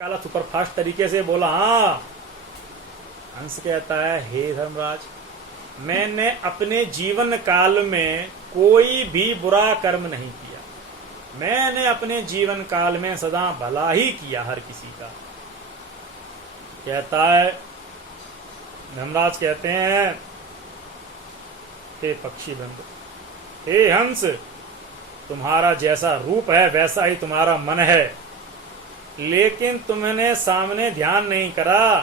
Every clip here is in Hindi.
काला सुपरफास्ट तरीके से बोला। हाँ, हंस कहता है, हे धर्मराज, मैंने अपने जीवन काल में कोई भी बुरा कर्म नहीं किया। मैंने अपने जीवन काल में सदा भला ही किया हर किसी का। कहता है, धर्मराज कहते हैं, हे पक्षी बंधु, हे हंस, तुम्हारा जैसा रूप है वैसा ही तुम्हारा मन है, लेकिन तुमने सामने ध्यान नहीं करा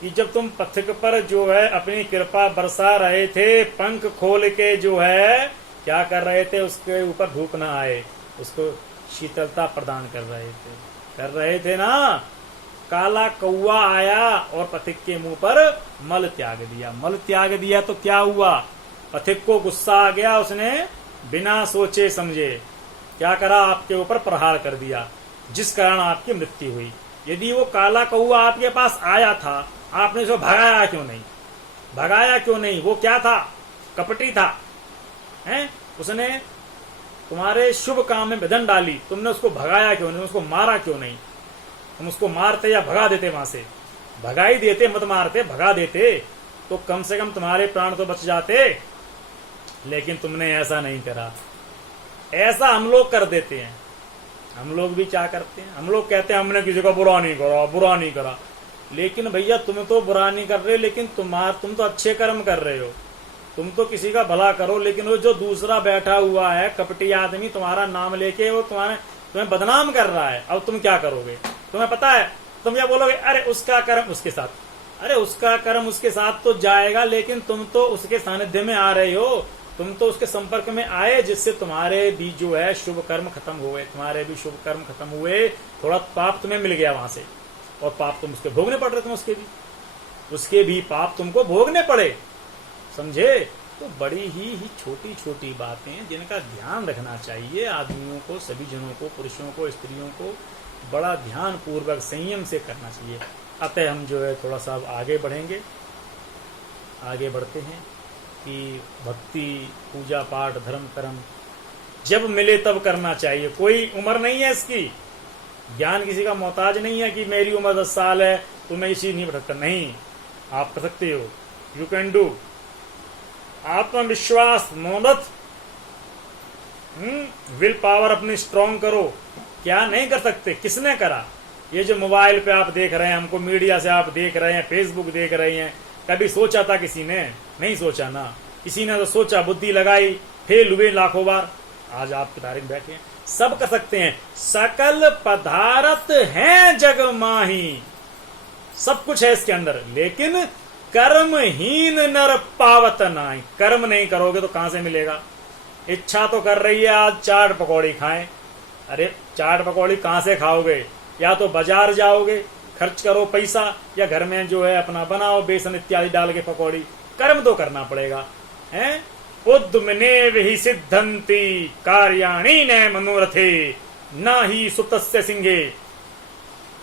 कि जब तुम पथिक पर जो है अपनी कृपा बरसा रहे थे, पंख खोल के जो है क्या कर रहे थे, उसके ऊपर धूप ना आए, उसको शीतलता प्रदान कर रहे थे ना। काला कौवा आया और पथिक के मुंह पर मल त्याग दिया। मल त्याग दिया तो क्या हुआ, पथिक को गुस्सा आ गया, उसने बिना सोचे समझे क्या करा, आपके ऊपर प्रहार कर दिया, जिस कारण आपकी मृत्यु हुई। यदि वो काला कौवा आपके पास आया था, आपने उसको भगाया क्यों नहीं? भगाया क्यों नहीं? वो क्या था? कपटी था, हैं? उसने तुम्हारे शुभ काम में बंधन डाली, तुमने उसको भगाया क्यों नहीं? उसको मारा क्यों नहीं? तुम उसको मारते या भगा देते, वहां से भगा ही देते, मत मारते, भगा देते तो कम से कम तुम्हारे प्राण तो बच जाते। लेकिन तुमने ऐसा नहीं करा। ऐसा हम लोग कर देते हैं। हम लोग भी क्या करते हैं, हम लोग कहते हैं हमने किसी का बुरा नहीं करा, बुरा नहीं करा। लेकिन भैया तुम तो बुरा नहीं कर रहे, लेकिन तुम तो अच्छे कर्म कर रहे हो। तुम तो किसी का भला करो, लेकिन वो जो दूसरा बैठा हुआ है कपटी आदमी, तुम्हारा नाम लेके वो तुम्हें बदनाम कर रहा है। अब तुम क्या करोगे? तुम्हें पता है, तुम क्या बोलोगे, अरे उसका कर्म उसके साथ, अरे उसका कर्म उसके साथ तो जाएगा, लेकिन तुम तो उसके सानिध्य में आ रहे हो, तुम तो उसके संपर्क में आए, जिससे तुम्हारे भी जो है शुभ कर्म खत्म हुए, तुम्हारे भी शुभ कर्म खत्म हुए, थोड़ा पाप तुम्हें मिल गया वहां से, और पाप तुम उसके भोगने पड़ रहे, तुम उसके भी पाप तुमको भोगने पड़े, समझे? तो बड़ी ही छोटी छोटी बातें जिनका ध्यान रखना चाहिए आदमियों को, सभी जनों को, पुरुषों को, स्त्रियों को बड़ा ध्यान पूर्वक संयम से करना चाहिए। अतः हम जो है थोड़ा सा आगे बढ़ेंगे, आगे बढ़ते हैं कि भक्ति, पूजा पाठ, धर्म कर्म जब मिले तब करना चाहिए। कोई उम्र नहीं है इसकी, ज्ञान किसी का मोहताज नहीं है कि मेरी उम्र 10 साल है तो मैं इसी नहीं पढ़ सकता। नहीं, आप कर सकते हो, यू कैन डू। आत्मविश्वास, मोदत, विल पावर अपनी स्ट्रांग करो। क्या नहीं कर सकते? किसने करा? ये जो मोबाइल पे आप देख रहे हैं, हमको मीडिया से आप देख रहे हैं, फेसबुक देख रहे हैं, कभी सोचा था किसी ने? नहीं सोचा ना। किसी ने तो सोचा, बुद्धि लगाई, फेल हुए लाखों बार, आज आपकी तारीख बैठे हैं। सब कर सकते हैं। सकल पदार्थ हैं जग माही, सब कुछ है इसके अंदर, लेकिन कर्महीन नर पावत नाई। कर्म नहीं करोगे तो कहां से मिलेगा? इच्छा तो कर रही है आज चाट पकौड़ी खाएं, अरे चाट पकौड़ी कहां से खाओगे? या तो बाजार जाओगे, खर्च करो पैसा, या घर में जो है अपना बनाओ बेसन इत्यादि डाल के पकौड़ी। कर्म तो करना पड़ेगा, हैं? उद्यमनेव ही सिद्धंति कार्याणि न मनोरथे, न ही सुप्तस्य सिंहे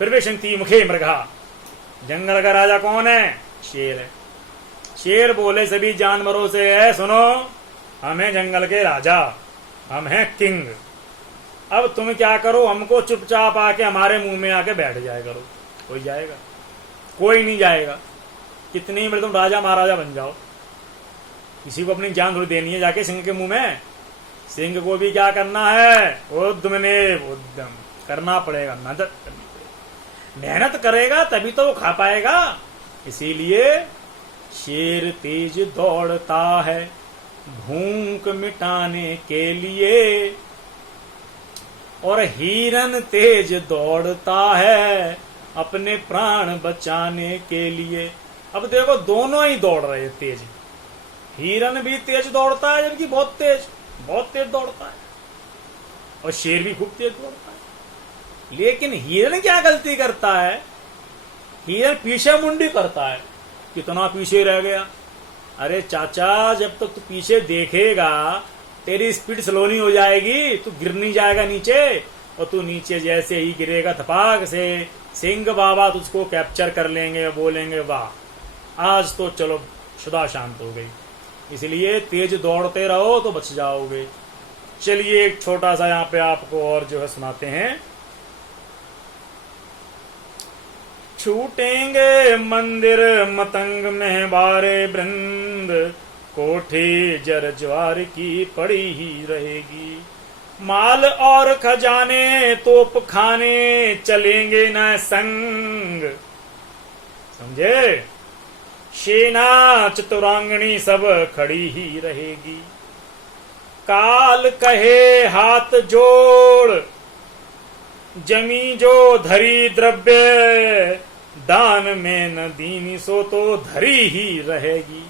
प्रवेशंति मुखे मृगा। जंगल का राजा कौन है? शेर है। शेर बोले सभी जानवरों से है, सुनो, हम हैं जंगल के राजा, हम हैं किंग। अब तुम क्या करो, हमको चुपचाप आके हमारे मुंह में आके बैठ जाए करो। कोई जाएगा? कोई नहीं जाएगा। कितनी बड़े तुम राजा महाराजा बन जाओ, किसी को अपनी जान थोड़ी देनी है जाके सिंह के मुंह में। सिंह को भी क्या करना है? उद्यम करना पड़ेगा, मेहनत करनी पड़ेगी। मेहनत करेगा तभी तो वो खा पाएगा। इसीलिए शेर तेज दौड़ता है भूख मिटाने के लिए, और हिरन तेज दौड़ता है अपने प्राण बचाने के लिए। अब देखो दोनों ही दौड़ रहे हैं तेज। हिरन भी तेज दौड़ता है, जबकि बहुत तेज दौड़ता है, और शेर भी खूब तेज दौड़ता है। लेकिन हिरन क्या गलती करता है? हिरन पीछे मुंडी करता है, कितना पीछे रह गया। अरे चाचा, जब तक तू पीछे देखेगा तेरी स्पीड स्लो नहीं हो जाएगी, तू गिर नहीं जाएगा नीचे, और तू नीचे जैसे ही गिरेगा थपाक से सिंह बाबा तुझको कैप्चर कर लेंगे, बोलेंगे वाह आज तो चलो शुदा शांत हो गई। इसलिए तेज दौड़ते रहो तो बच जाओगे। चलिए एक छोटा सा यहाँ पे आपको और जो है सुनाते हैं। छूटेंगे मंदिर मतंग में बारे वृंद, कोठी जर ज्वार की पड़ी ही रहेगी। माल और खजाने तोप खाने चलेंगे न संग, समझे। सेना चतुरांगणी सब खड़ी ही रहेगी। काल कहे हाथ जोड़, जमी जो धरी द्रव्य, दान में न दीनी सो तो धरी ही रहेगी।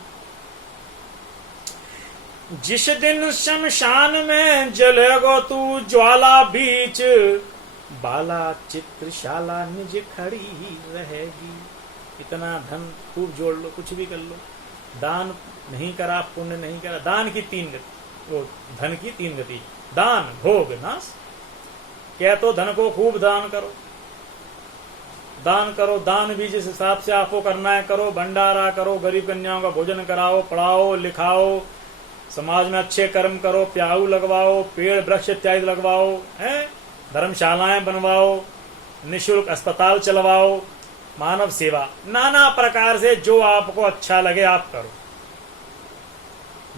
जिस दिन शमशान में जलेगो तू ज्वाला बीच, बाला चित्रशाला निज खड़ी ही रहेगी। इतना धन खूब जोड़ लो, कुछ भी कर लो, दान नहीं करा, पुण्य नहीं करा, दान की तीन गति, वो धन की तीन गति, दान भोग नाश। क्या तो धन को खूब दान करो, दान करो, दान भी जिस हिसाब से आपको करना है करो, भंडारा करो, गरीब कन्याओं का भोजन कराओ, पढ़ाओ लिखाओ, समाज में अच्छे कर्म करो, प्याऊ लगवाओ, पेड़ वृक्ष इत्यादि लगवाओ, हैं, धर्मशालाएं बनवाओ, निःशुल्क अस्पताल चलवाओ, मानव सेवा, नाना प्रकार से जो आपको अच्छा लगे आप करो।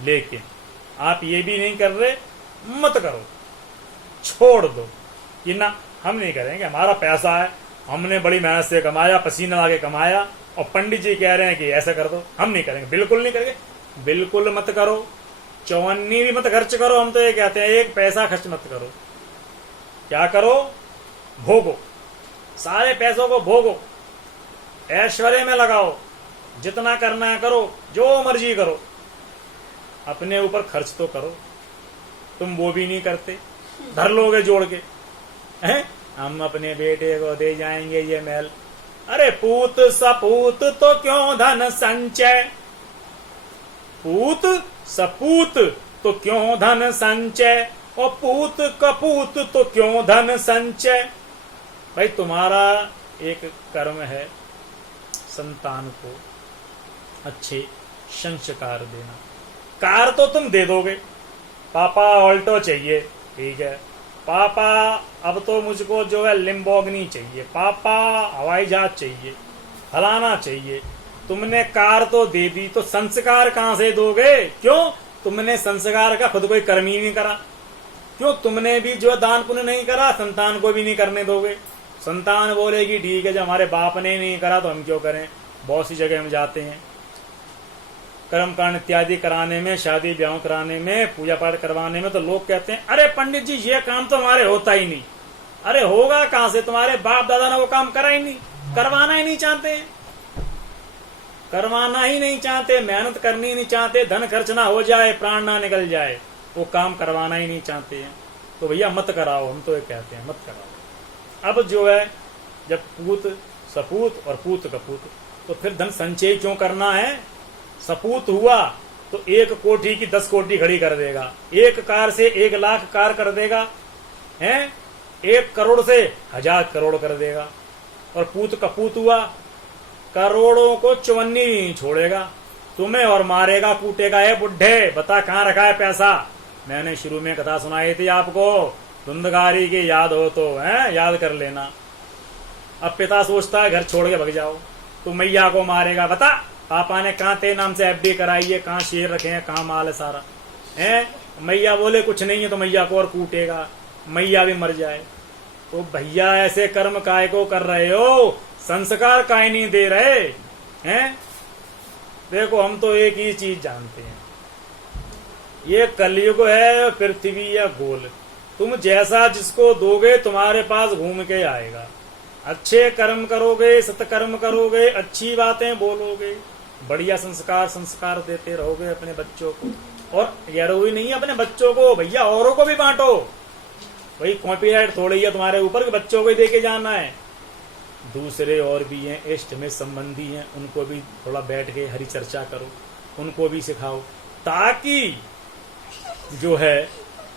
लेकिन आप ये भी नहीं कर रहे, मत करो, छोड़ दो कि ना हम नहीं करेंगे, हमारा पैसा है, हमने बड़ी मेहनत से कमाया, पसीना लाके कमाया, और पंडित जी कह रहे हैं कि ऐसा कर दो, हम नहीं करेंगे, बिल्कुल नहीं करेंगे। बिल्कुल मत करो, चौवन्नी भी मत खर्च करो। हम तो ये कहते हैं एक पैसा खर्च मत करो। क्या करो? भोगो, सारे पैसों को भोगो, ऐश्वर्य में लगाओ, जितना करना है करो, जो मर्जी करो, अपने ऊपर खर्च तो करो। तुम वो भी नहीं करते, धर लोगे जोड़ के, हैं? हम अपने बेटे को दे जाएंगे ये महल। अरे पूत सपूत तो क्यों धन संचय, पूत सपूत तो क्यों धन संचय, और पूत कपूत तो क्यों धन संचय। भाई तुम्हारा एक कर्म है संतान को अच्छे संस्कार देना। कार तो तुम दे दोगे, पापा ऑल्टो चाहिए, ठीक है, पापा अब तो मुझको जो है लिम्बोर्गिनी चाहिए, पापा हवाई जहाज चाहिए, फलाना चाहिए। तुमने कार तो दे दी, तो संस्कार कहां से दोगे? क्यों? तुमने संस्कार का खुद कोई कर्म ही नहीं करा। क्यों? तुमने भी जो दान पुण्य नहीं करा, संतान को भी नहीं करने दोगे। संतान बोलेगी ठीक है, जब हमारे बाप ने नहीं करा तो हम क्यों करें। बहुत सी जगह हम जाते हैं कर्म कांड इत्यादि कराने में, शादी ब्याह कराने में, पूजा पाठ करवाने में, तो लोग कहते हैं अरे पंडित जी ये काम तो हमारे होता ही नहीं। अरे होगा कहां से? तुम्हारे बाप दादा ने वो काम करा ही नहीं, करवाना ही नहीं चाहते हैं, करवाना ही नहीं चाहते, मेहनत करनी ही नहीं चाहते, धन खर्च ना हो जाए, प्राण ना निकल जाए, वो काम करवाना ही नहीं चाहते हैं। तो भैया मत कराओ, हम तो ये कहते हैं मत कराओ। अब जो है जब पूत सपूत और पूत कपूत, तो फिर धन संचय क्यों करना है? सपूत हुआ तो 1 कोठी की 10 कोठी खड़ी कर देगा, 1 कार से 1 लाख कार कर देगा, हैं, 1 करोड़ से 1000 करोड़ कर देगा। और पूत कपूत हुआ करोड़ों को चवन्नी नहीं छोड़ेगा, तुम्हें और मारेगा, कूटेगा। है बुढ़े बता कहाँ रखा है पैसा? मैंने शुरू में कथा सुनाई थी आपको, धुंधगारी की याद हो तो है याद कर लेना। अब पिता सोचता है घर छोड़ के भग जाओ, तो मैया को मारेगा। बता पापा ने कहाँ तेरे नाम से एफडी कराई है, कहाँ शेर रखे हैं, कहाँ माल है सारा, है? मैया बोले कुछ नहीं है तो मैया को और कूटेगा, मैया भी मर जाए। तो भैया ऐसे कर्म काय को कर रहे हो, संस्कार काय नहीं दे रहे हैं? देखो हम तो एक ही चीज जानते हैं, ये कलयुग है, पृथ्वी या गोल, तुम जैसा जिसको दोगे तुम्हारे पास घूम के आएगा। अच्छे कर्म करोगे, सत्कर्म करोगे, अच्छी बातें बोलोगे, बढ़िया संस्कार देते रहोगे अपने बच्चों को। और जरूरी नहीं है अपने बच्चों को, भैया औरों को भी बांटो। वही कॉपीराइट थोड़ी है तुम्हारे ऊपर कि बच्चों को ही देके जाना है। दूसरे और भी हैं, इष्ट में संबंधी हैं, उनको भी थोड़ा बैठ के हरि चर्चा करो, उनको भी सिखाओ, ताकि जो है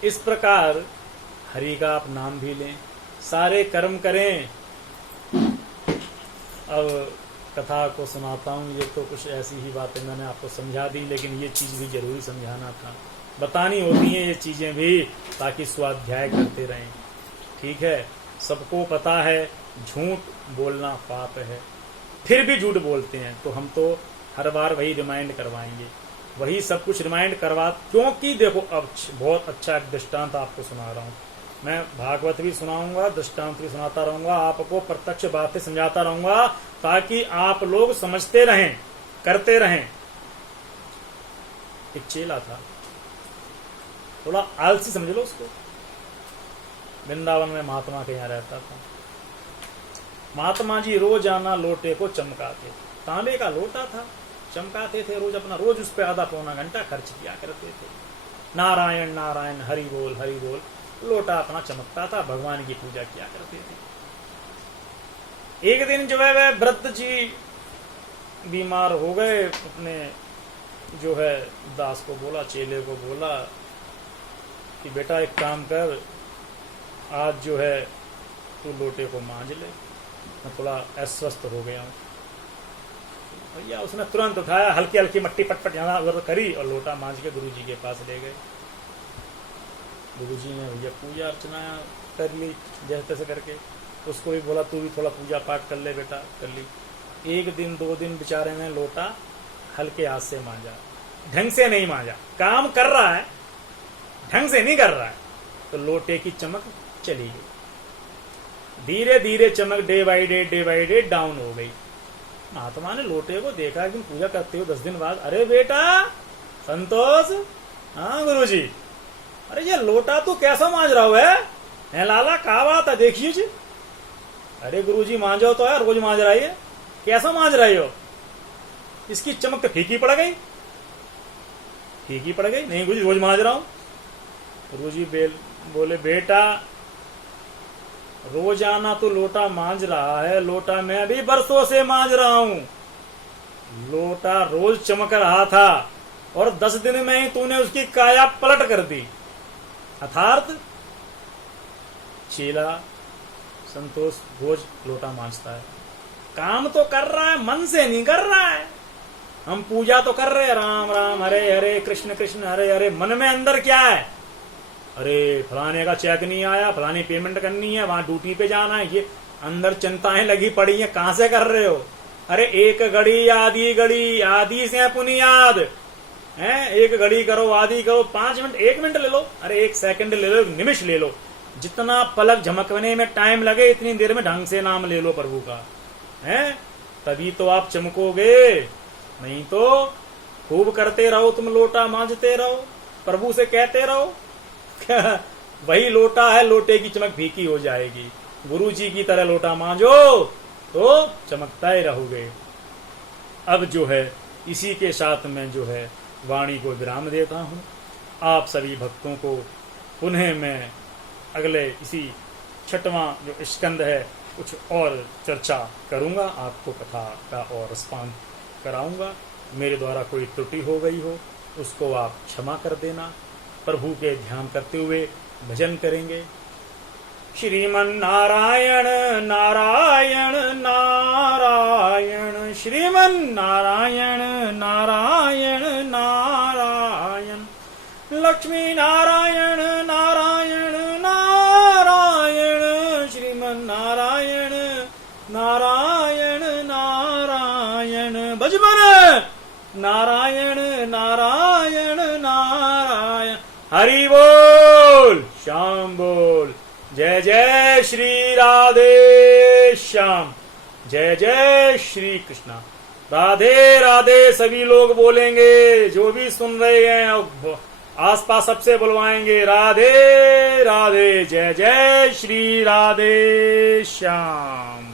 इस प्रकार हरि का आप नाम भी लें, सारे कर्म करें। अब कथा को सुनाता हूँ, ये तो कुछ ऐसी ही बातें मैंने आपको समझा दी, लेकिन ये चीज भी जरूरी समझाना था, बतानी होती हैं ये चीजें भी, ताकि स्वाध्याय करते रहें। ठीक है, सबको पता है झूठ बोलना पाप है, फिर भी झूठ बोलते हैं। तो हम तो हर बार वही रिमाइंड करवाएंगे, वही सब कुछ रिमाइंड करवा, क्योंकि देखो अब बहुत अच्छा एक दृष्टांत आपको सुना रहा हूं मैं। भागवत भी सुनाऊंगा, दृष्टांत भी सुनाता रहूंगा, आपको प्रत्यक्ष बातें समझाता रहूंगा, ताकि आप लोग समझते रहें, करते रहें। एक चेला था, थोड़ा आलसी समझ लो उसको, वृंदावन में महात्मा के यहाँ रहता था। महात्मा जी रोजाना लोटे को चमकाते, तांबे का लोटा था, चमकाते थे रोज, अपना रोज उस पर आधा पौना घंटा खर्च किया करते थे। नारायण नारायण हरि बोल, लोटा अपना चमकता था, भगवान की पूजा किया करते थे। एक दिन जो है वह वृद्ध जी बीमार हो गए, अपने जो है दास को बोला, चेले को बोला कि बेटा एक काम कर, आज जो है तू लोटे को मांझ ले, मैं थोड़ा अस्वस्थ हो गया हूं। भैया उसने तुरंत उठाया, हल्की हल्की मट्टी पटपट यहाँ उधर करी और लोटा मांझ के गुरुजी के पास ले गए। गुरुजी ने भैया पूजा अर्चना कर ली जैसे तैसे करके, उसको भी बोला तू भी थोड़ा पूजा पाठ कर ले बेटा, कर ली। एक दिन 2 दिन बेचारे ने लोटा हल्के हाथ से मांझा, ढंग से नहीं मांझा, काम कर रहा है ढंग से नहीं कर रहा है, तो लोटे की चमक चली गई। धीरे धीरे चमक डे बाई डे डाउन हो गई। महात्मा ने लोटे को देखा कि पूजा करते हो 10 दिन बाद, अरे बेटा संतोष, हाँ गुरुजी, अरे ये लोटा तो कैसा मांझ रहा है लाला, कहा बात है देखिए जी। अरे गुरुजी मांझो तो है, रोज मांझ रही है, कैसा मांझ रही हो, इसकी चमक तो फीकी पड़ गई। फीकी पड़ गई? नहीं गुरुजी रोज मांझ रहा हूं। गुरुजी बोले बेटा रोजाना तो लोटा मांझ रहा है, लोटा मैं भी बरसों से मांझ रहा हूं, लोटा रोज चमक रहा था और 10 दिन में ही तूने उसकी काया पलट कर दी। अर्थात चेला संतोष रोज लोटा मांझता है, काम तो कर रहा है, मन से नहीं कर रहा है। हम पूजा तो कर रहे हैं, राम राम हरे हरे कृष्ण कृष्ण हरे हरे, मन में अंदर क्या है, अरे फलाने का चेक नहीं आया, फलानी पेमेंट करनी है, वहां ड्यूटी पे जाना है, ये अंदर चिंताएं लगी पड़ी हैं, कहां से कर रहे हो। अरे एक घड़ी आदि से पुनियाद है, एक घड़ी करो आदि करो, 5 मिनट 1 मिनट ले लो, अरे 1 सेकंड ले लो, 1 निमिष ले लो, जितना पलक झमकने में टाइम लगे इतनी देर में ढंग से नाम ले लो प्रभु का, है तभी तो आप चमकोगे। नहीं तो खूब करते रहो, तुम लोटा मांझते रहो, प्रभु से कहते रहो वही लोटा है, लोटे की चमक फीकी हो जाएगी। गुरु जी की तरह लोटा मांझो तो चमकता ही रहोगे। अब जो है इसी के साथ में जो है वाणी को विराम देता हूं। आप सभी भक्तों को पुनः मैं अगले इसी 6वां जो स्कंद है कुछ और चर्चा करूंगा, आपको कथा का और रसपान कराऊंगा। मेरे द्वारा कोई त्रुटि हो गई हो उसको आप क्षमा कर देना। प्रभु के ध्यान करते हुए भजन करेंगे। श्रीमन नारायण नारायण नारायण, श्रीमन नारायण नारायण नारायण, लक्ष्मी नारायण नारायण नारायण, श्रीमन नारायण नारायण नारायण, भजमन नारायण नारायण नारायण। हरि बोल, श्याम बोल, जय जय श्री राधे श्याम, जय जय श्री कृष्णा। राधे राधे सभी लोग बोलेंगे, जो भी सुन रहे हैं आसपास सबसे बुलवाएंगे, राधे राधे, जय जय श्री राधे श्याम।